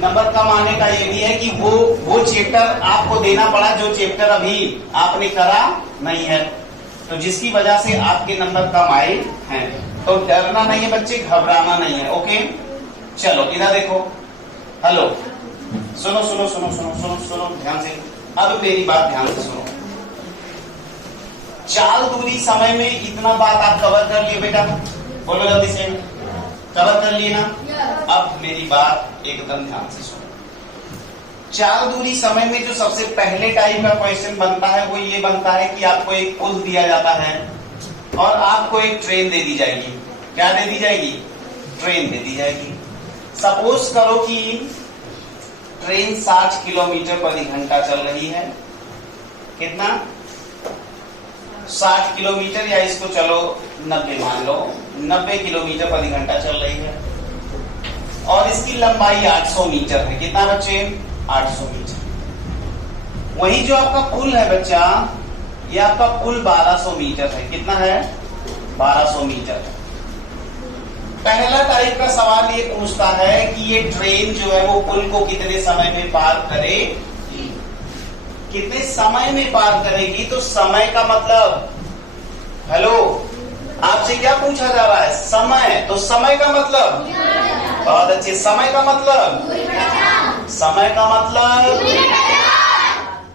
नंबर कम आने का ये भी है कि वो चैप्टर आपको देना पड़ा जो चैप्टर अभी आपने करा नहीं है, तो जिसकी वजह से आपके नंबर कम आए हैं। तो डरना नहीं है बच्चे, घबराना नहीं है, ओके। चलो इधर देखो, हेलो, सुनो सुनो सुनो सुनो सुनो सुनो ध्यान से, अब मेरी बात ध्यान से सुनो। चाल दूरी समय में इतना बात आप कवर कर लिए बेटा, बोलो जल्दी से, कवर कर लिए ना? अब मेरी बात एकदम ध्यान से सुनो। चाल दूरी समय में जो सबसे पहले टाइप का क्वेश्चन बनता है वो ये बनता है कि आपको एक पुल दिया जाता है और आपको एक ट्रेन दे दी जाएगी। क्या दे दी जाएगी? ट्रेन दे दी जाएगी। सपोज करो कि ट्रेन 60 किलोमीटर प्रति घंटा चल रही है। कितना? 60 किलोमीटर, या इसको चलो 90 मान लो, 90 किलोमीटर प्रति घंटा चल रही है और इसकी लंबाई 800 मीटर है। कितना बच्चे? 800 मीटर। वही जो आपका पुल है बच्चा, ये आपका पुल 1200 मीटर है। कितना है? 1200 मीटर। पहला टाइप का सवाल ये पूछता है कि ये ट्रेन जो है वो पुल को कितने समय में पार करेगी, कितने समय में पार करेगी। तो समय का मतलब, हेलो, आपसे क्या पूछा जा रहा है? समय। तो समय का मतलब, बहुत अच्छे, समय का मतलब, समय का मतलब,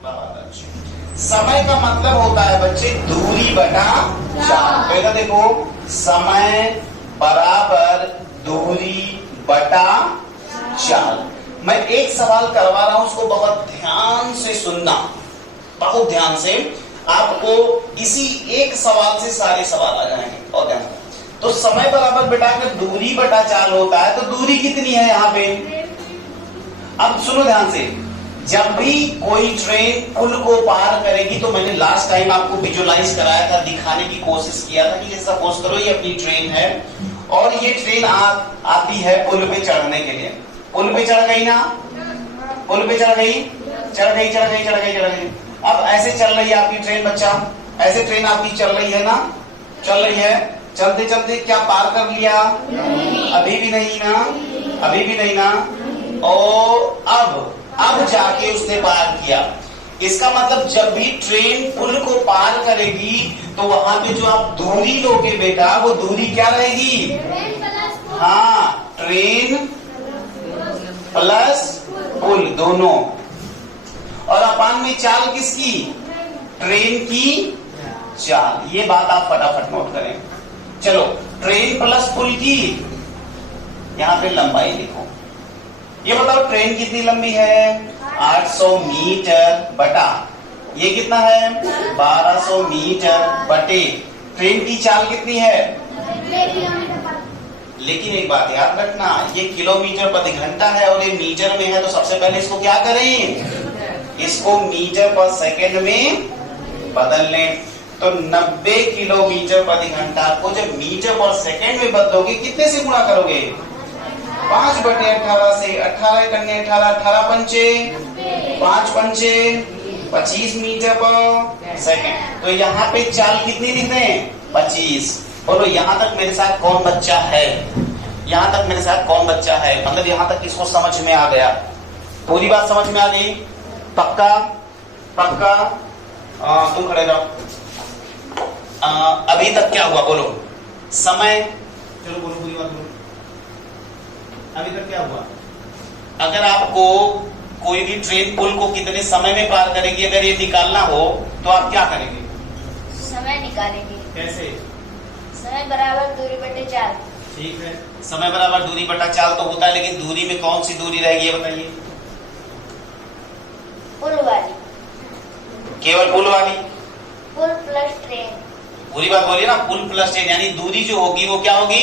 बहुत अच्छे, समय का मतलब होता है बच्चे दूरी बटा चाल। पहले देखो, समय बराबर दूरी बटा चाल। मैं एक सवाल करवा रहा हूं, उसको बहुत ध्यान से सुनना, बहुत ध्यान से। आपको इसी एक सवाल से सारे सवाल आ जाएंगे, बहुत ध्यान। तो समय बराबर बेटा अगर दूरी बटा चाल होता है तो दूरी कितनी है यहाँ पे? अब सुनो ध्यान से, जब भी कोई ट्रेन पुल को पार करेगी, तो मैंने लास्ट टाइम आपको विजुअलाइज कराया था, दिखाने की कोशिश किया था कि जैसे सपोज करो ये अपनी ट्रेन है और ये ट्रेन आती है पुल पे चढ़ने के लिए। पुल पे चढ़ गई ना, पुल पे चढ़ गई, चढ़ गई चढ़ गई चढ़ गई चढ़ गई। अब ऐसे चल रही है आपकी ट्रेन बच्चा, ऐसे ट्रेन आपकी चल रही है ना, चल रही है, चलते चलते क्या पार कर लिया? अभी भी नहीं ना, अभी भी नहीं ना। और अब जाके उसने पार किया। इसका मतलब जब भी ट्रेन पुल को पार करेगी तो वहां पे जो आप दूरी लोगे बेटा, वो दूरी क्या रहेगी? हाँ, ट्रेन प्लस पुल दोनों। और अपान में चाल किसकी? ट्रेन की चाल। ये बात आप फटाफट नोट करें। चलो, ट्रेन प्लस पुल की यहां पे लंबाई लिखो। ये बताओ ट्रेन कितनी लंबी है? 800 मीटर बटा ये कितना है? 1200 मीटर बटे ट्रेन की चाल कितनी है? लेकिन एक बात याद रखना, ये किलोमीटर प्रति घंटा है और ये मीटर में है, तो सबसे पहले इसको क्या करें? इसको मीटर पर सेकंड में बदल लें। तो 90 किलोमीटर प्रति घंटा को जब मीटर पर सेकंड में बदलोगे, कितने से गुणा करोगे? 5/18 से। 18 करने 18, 18 पंचे 5 पंचे 25 मीटर पर सेकंड। तो यहाँ पे चाल कितनी लिख रहे हैं? 25। बोलो यहाँ तक मेरे साथ कौन बच्चा है? यहाँ तक मेरे साथ कौन बच्चा है? मतलब यहाँ तक किसको समझ में आ गया? पूरी बात समझ में आ गई? पक्का? पक्का? तुम खड़े जाओ। अभी तक क्या हुआ बोलो? समय, चलो बोलो पूरी बात बोलो। अभी तक क्या हुआ? अगर आपको कोई भी ट्रेन पुल को कितने समय में पार करेगी अगर ये निकालना हो तो आप क्या करेंगे? समय निकालेंगे। कैसे? समय बराबर दूरी बटे 4। ठीक है, समय बराबर दूरी बटा 4 तो होता है, लेकिन दूरी में कौन सी दूरी रहेगी ये बताइए? पुल वाली। केवल पुल वाली? पुल प्लस ट्रेन। पूरी बात बोलिए ना, पुल प्लस ट्रेन, यानी दूरी जो होगी वो क्या होगी?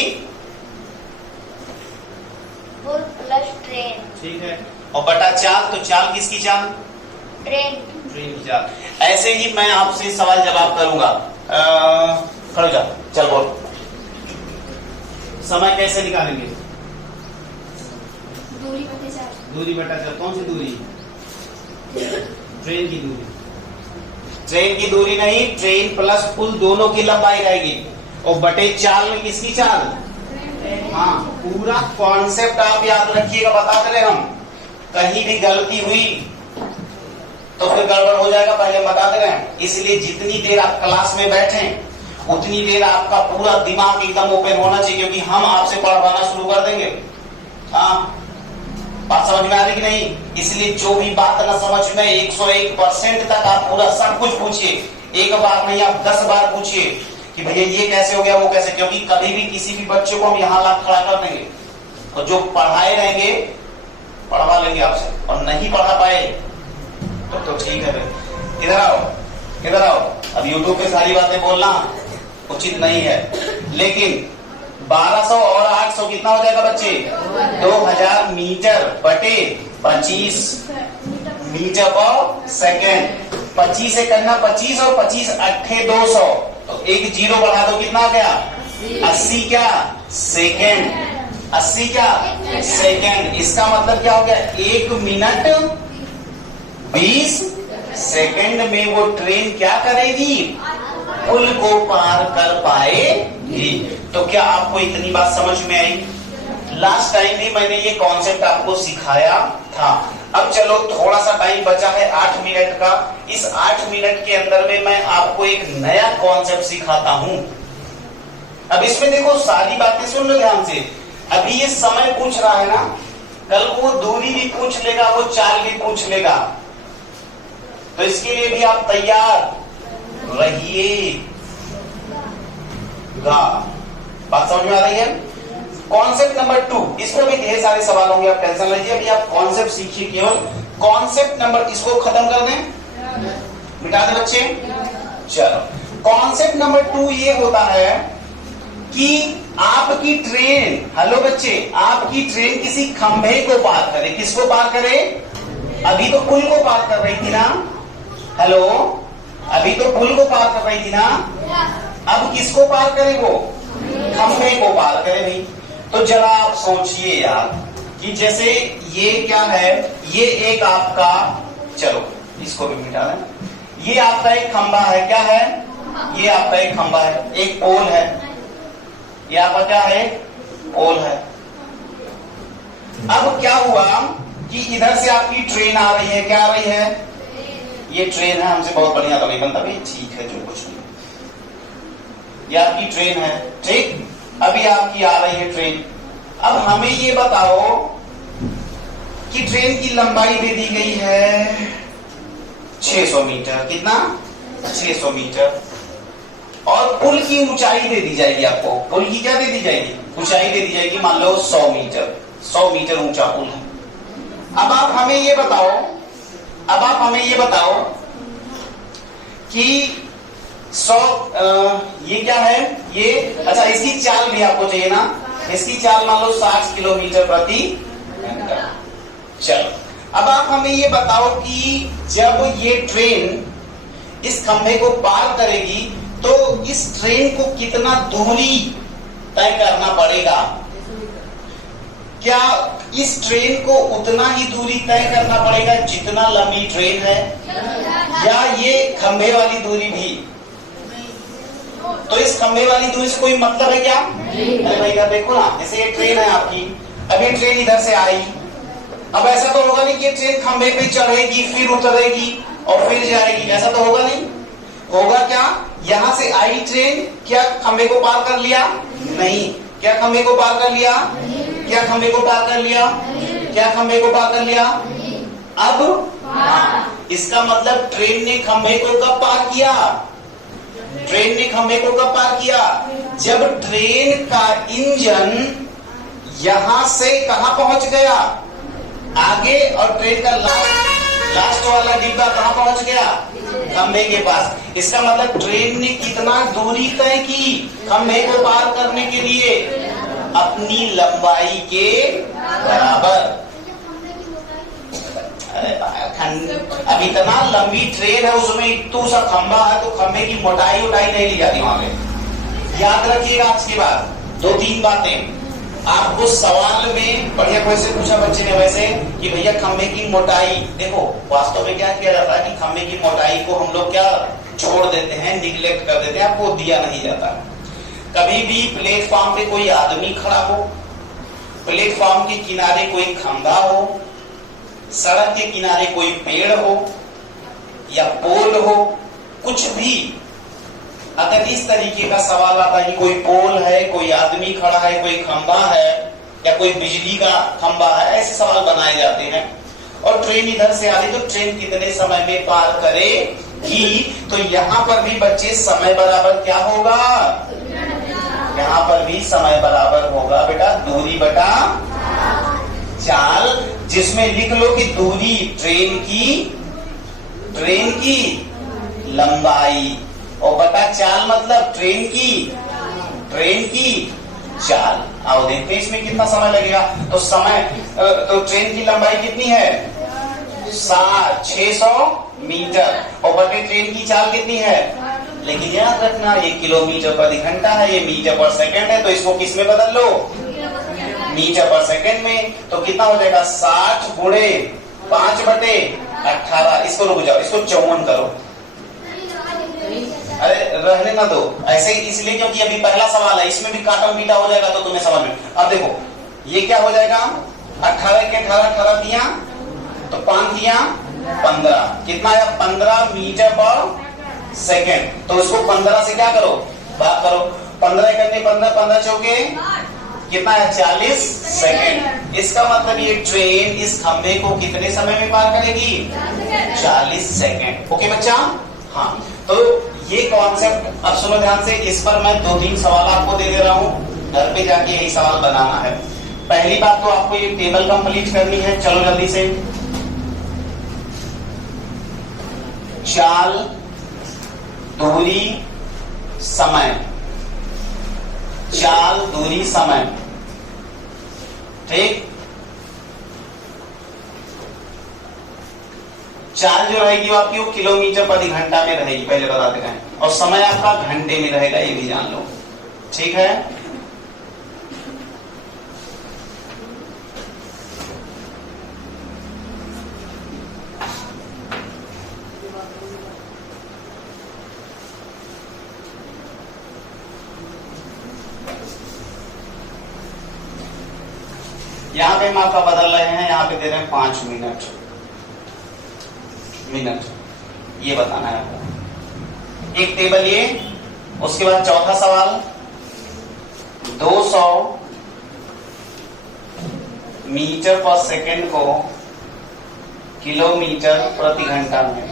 पुल प्लस ट्रेन। ठीक है, और बटा 4 तो चाल किसकी चाल? ट्रेन। ट्रेन की चाल। ऐसे ही मैं आपसे सवाल जवाब करूंगा। खड़ो जा, चल बोल। समय कैसे निकालेंगे? दूरी बटे 4। दूरी बटा 4, कौन सी दूरी? ट्रेन की दूरी। ट्रेन की दूरी नहीं, ट्रेन प्लस पुल दोनों की लंबाई रहेगी, और बटे 4 में किसकी चाल? हाँ, पूरा कॉन्सेप्ट आप याद रखिएगा, बता दे रहे हम। कहीं भी गलती हुई तो फिर गड़बड़ हो जाएगा, पहले बता दे रहे हैं। इसलिए जितनी देर आप क्लास में बैठे उतनी देर आपका पूरा दिमाग एकदम ओपन होना चाहिए, क्योंकि हम आपसे पढ़वाना शुरू कर देंगे। हाँ, बात समझ में आ रही कि नहीं? इसलिए जो भी बात ना समझ में 101% तक आप पूरा सब कुछ पूछिए, एक बार नहीं आप 10 बार पूछिए कि भैया ये कैसे हो गया, वो कैसे, क्योंकि कभी भी किसी भी बच्चे को हम यहाँ ला खड़ा कर देंगे और जो पढ़ाए रहेंगे पढ़वा लेंगे आपसे, और नहीं पढ़ा पाए तो ठीक है भाई। इधर आओ, इधर आओ। अब यूट्यूब पे सारी बातें बोलना उचित नहीं है, लेकिन 1200 और 800 कितना हो जाएगा बच्चे? 2000 मीटर बटे 25 मीटर पर सेकेंड। 25 से करना 25 और 25 अट्ठे 200, तो एक जीरो बढ़ा दो, कितना आ गया? 80 क्या सेकेंड? 80 क्या सेकेंड? इसका मतलब क्या हो गया? 1 मिनट 20 सेकेंड में वो ट्रेन क्या करेगी? पुल को पार कर पाएगी। तो क्या आपको इतनी बात समझ में आई? लास्ट टाइम भी मैंने ये कॉन्सेप्ट आपको सिखाया था। अब चलो थोड़ा सा टाइम बचा है 8 मिनट का, इस 8 मिनट के अंदर में मैं आपको एक नया कॉन्सेप्ट सिखाता हूं। अब इसमें देखो सारी बातें सुन लो ध्यान से। अभी ये समय पूछ रहा है ना, कल वो दूरी भी पूछ लेगा, वो चाल भी पूछ लेगा, तो इसके लिए भी आप तैयार रहिएगा। बात समझ में आ रही है? कॉन्सेप्ट नंबर 2, इसमें भी ढेर सारे सवाल होंगे, आप टेंशन लीजिए। अभी आप कॉन्सेप्ट सीखिए, केवल कॉन्सेप्ट नंबर, इसको खत्म कर दें, मिटा दे बच्चे। चलो, कॉन्सेप्ट नंबर 2 ये होता है कि आपकी ट्रेन, हेलो बच्चे, आपकी ट्रेन किसी खंभे को पार करे। किसको पार करे? अभी तो पुल को पार कर रही थी ना, हेलो, अभी तो पुल को पार कर रही थी ना, अब किसको पार करे? वो खंभे को पार करे भाई। तो जरा आप सोचिए यार कि जैसे ये क्या है, ये एक आपका, चलो इसको भी मिटा दें, ये आपका एक खंभा है, क्या है? ये आपका एक खंभा है, एक पोल है, ये आपका क्या है? पोल है। अब क्या हुआ कि इधर से आपकी ट्रेन आ रही है, क्या आ रही है? ये ट्रेन है, हमसे बहुत बढ़िया तो नहीं बनता भाई, ठीक है जो कुछ नहीं, ये आपकी ट्रेन है, ठीक। अभी आपकी आ रही है ट्रेन। अब हमें ये बताओ कि ट्रेन की लंबाई दे दी गई है 600 मीटर, कितना? 600 मीटर, और पुल की ऊंचाई दे दी जाएगी आपको। पुल की क्या दे दी जाएगी? ऊंचाई दे दी जाएगी, मान लो 100 मीटर, 100 मीटर ऊंचा पुल है। अब आप हमें ये बताओ, अब आप हमें ये बताओ कि 100 ये क्या है? ये अच्छा, इसकी चाल भी आपको चाहिए ना, इसकी चाल मान लो 60 किलोमीटर प्रति घंटा। चलो, अब आप हमें ये बताओ कि जब ये ट्रेन इस खंभे को पार करेगी तो इस ट्रेन को कितना दूरी तय करना पड़ेगा? क्या इस ट्रेन को उतना ही दूरी तय करना पड़ेगा जितना लंबी ट्रेन है, या ये खंभे वाली दूरी भी? तो इस खंभे वाली दूरी से कोई मतलब है क्या? अरे भाई इधर देखो ना, जैसे ये ट्रेन है आपकी, अब ये ट्रेन इधर से आई, अब ऐसा तो होगा नहीं कि ये ट्रेन खंभे पे चढ़ेगी फिर उतरेगी और फिर जाएगी, ऐसा तो होगा नहीं। होगा क्या गया, यहां से आई ट्रेन, क्या खंबे को पार कर लिया? नहीं। क्या खंबे को पार कर लिया? क्या खंबे को पार कर लिया? क्या खंबे को पार कर लिया? अब हाँ, इसका मतलब ट्रेन ने खंबे को कब पार किया? ट्रेन ने खंबे को कब पार किया? जब ट्रेन का इंजन यहां से कहां पहुंच गया? आगे, और ट्रेन का लास्ट वाला डिब्बा कहां पहुंच गया? खंबे के पास। इसका मतलब ट्रेन ने कितना दूरी तय की खंबे को पार करने के लिए? अपनी लंबाई के बराबर। अब इतना लंबी ट्रेन है, उसमें इतना सा खंबा है, तो खंबे की मोटाई नहीं ली जाती वहां पे। याद रखिएगा आज की बात, 2-3 बातें आपको सवाल में बढ़िया क्वेश्चन पूछा बच्चे ने वैसे कि भैया खंबे की मोटाई। देखो वास्तव में क्या किया जाता है कि खंबे की मोटाई को हम लोग क्या छोड़ देते हैं, निगलेक्ट कर देते हैं, आपको दिया नहीं जाता। कभी भी प्लेटफॉर्म पे कोई आदमी खड़ा हो, प्लेटफॉर्म के किनारे कोई खंबा हो, सड़क के किनारे कोई पेड़ हो या पोल हो, कुछ भी अगर इस तरीके का सवाल आता है कि कोई पोल है, कोई आदमी खड़ा है, कोई खंबा है या कोई बिजली का खंबा है, ऐसे सवाल बनाए जाते हैं। और ट्रेन इधर से आ रही, तो ट्रेन कितने समय में पार करेगी? तो यहाँ पर भी बच्चे समय बराबर क्या होगा? यहाँ पर भी समय बराबर होगा बेटा दूरी बटा चाल, जिसमें लिख लो कि दूरी ट्रेन की लंबाई और बटा चाल मतलब ट्रेन की चाल। आओ देखते हैं इसमें कितना समय लगेगा। तो ट्रेन की लंबाई कितनी है? 600 मीटर और बटे ट्रेन की चाल कितनी है? लेकिन याद रखना ये किलोमीटर प्रति घंटा है, ये मीटर पर सेकंड है, तो इसको किस में बदल लो? मीटर पर सेकंड में। तो कितना हो जाएगा? 60 गुणे 5/18। इसको रुक जाओ, इसको 54 करो। अरे रहने ना दो ऐसे, इसलिए क्योंकि अभी पहला सवाल है, इसमें भी काटम पीटा हो जाएगा तो तुम्हें समझ में। अब देखो ये क्या हो जाएगा? 18 के 18 दिया तो 5 दिया 15, कितना है? 15 मीटर पर सेकंड। तो इसको 15 से क्या करो? बात करो। 15 करने 15 चौके कितना है? 40 सेकंड। इसका मतलब ये ट्रेन इस खंबे को कितने समय में पार करेगी? 40 सेकंड। ओके बच्चा? हाँ, तो ये कॉन्सेप्ट अब सुनो ध्यान से। इस पर मैं 2-3 सवाल आपको दे दे रहा हूँ, घर पे जाके यही सवाल बनाना है। पहली बात तो आपको ये टेबल कंप्लीट करनी है, चलो जल्दी से। चाल, दूरी, समय। चाल, दूरी, समय। ठीक। चाल जो रहेगी वो आपकी वो किलोमीटर प्रति घंटा में रहेगी, पहले बताते हैं, और समय आपका घंटे में रहेगा, ये भी जान लो। ठीक है। यहां पे हम आपका बदल रहे हैं, यहां पे दे रहे हैं 5 मिनट। ये बताना है आपको। एक टेबल ये, उसके बाद चौथा सवाल 200 मीटर पर सेकंड को किलोमीटर प्रति घंटा में।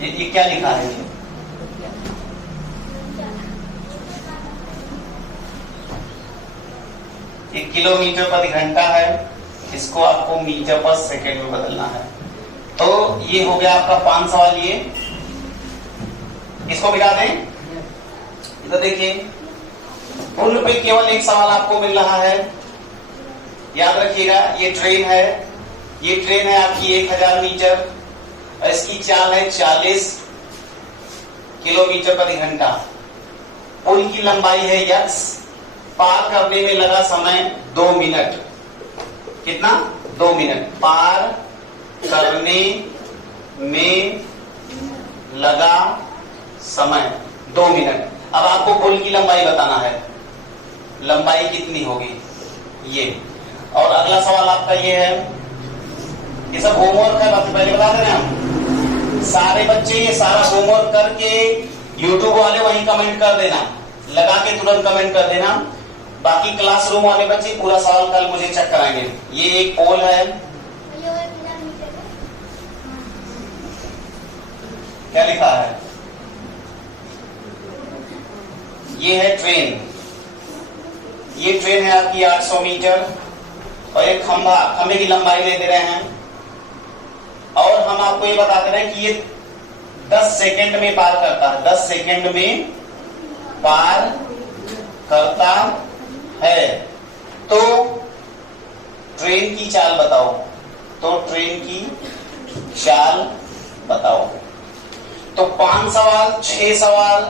ये क्या लिखा है? ये किलोमीटर प्रति घंटा है, इसको आपको मीटर पर सेकंड में बदलना है। तो ये हो गया आपका 5 सवाल। ये इसको मिटा दें। तो देखिए पुल पे केवल एक सवाल आपको मिल रहा है, याद रखिएगा। ये ट्रेन है आपकी 1000 मीटर और इसकी चाल है 40 किलोमीटर प्रति घंटा। पुल की लंबाई है x, पार करने में लगा समय 2 मिनट। कितना? 2 मिनट। पार करने में लगा समय 2 मिनट। अब आपको पुल की लंबाई बताना है, लंबाई कितनी होगी ये। और अगला सवाल आपका ये है, ये सब होमवर्क है, बात पहले बता दे रहे हैं हम। सारे बच्चे ये सारा होमवर्क करके यूट्यूब वाले वहीं कमेंट कर देना, लगा के तुरंत कमेंट कर देना। बाकी क्लासरूम वाले बच्चे पूरा सवाल कल मुझे चेक कराएंगे। ये एक पोल है, क्या लिखा है? ये है ट्रेन, ये ट्रेन है आपकी 800 मीटर, और एक खंभे की लंबाई ले दे रहे हैं, और हम आपको ये बताते रहे कि ये 10 सेकंड में पार करता है, 10 सेकंड में पार करता है। तो ट्रेन की चाल बताओ, तो ट्रेन की चाल बताओ। तो 5 सवाल, 6 सवाल,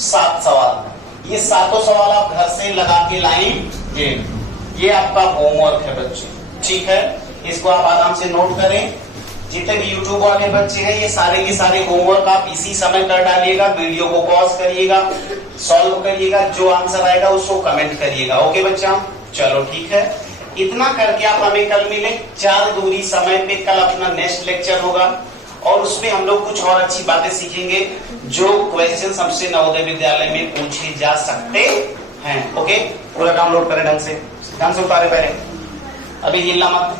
7 सवाल, ये सातों सवाल आप घर से लगा के लाएंगे। ये आपका होमवर्क है बच्चे, ठीक है? इसको आप आराम से नोट करें। जितने भी यूट्यूब वाले बच्चे हैं ये सारे के सारे होमवर्क आप इसी समय कर डालिएगा, वीडियो को पॉज करिएगा, सॉल्व करिएगा, जो आंसर आएगा उसको कमेंट करिएगा। ओके बच्चा, चलो ठीक है। इतना करके आप हमें कल मिले 4 दूरी समय पे। कल अपना नेक्स्ट लेक्चर होगा और उसमें हम लोग कुछ और अच्छी बातें सीखेंगे जो क्वेश्चन हमसे नवोदय विद्यालय में पूछे जा सकते हैं। ओके, पूरा डाउनलोड करें ढंग से उतारे पहले, अभी हिलना मत।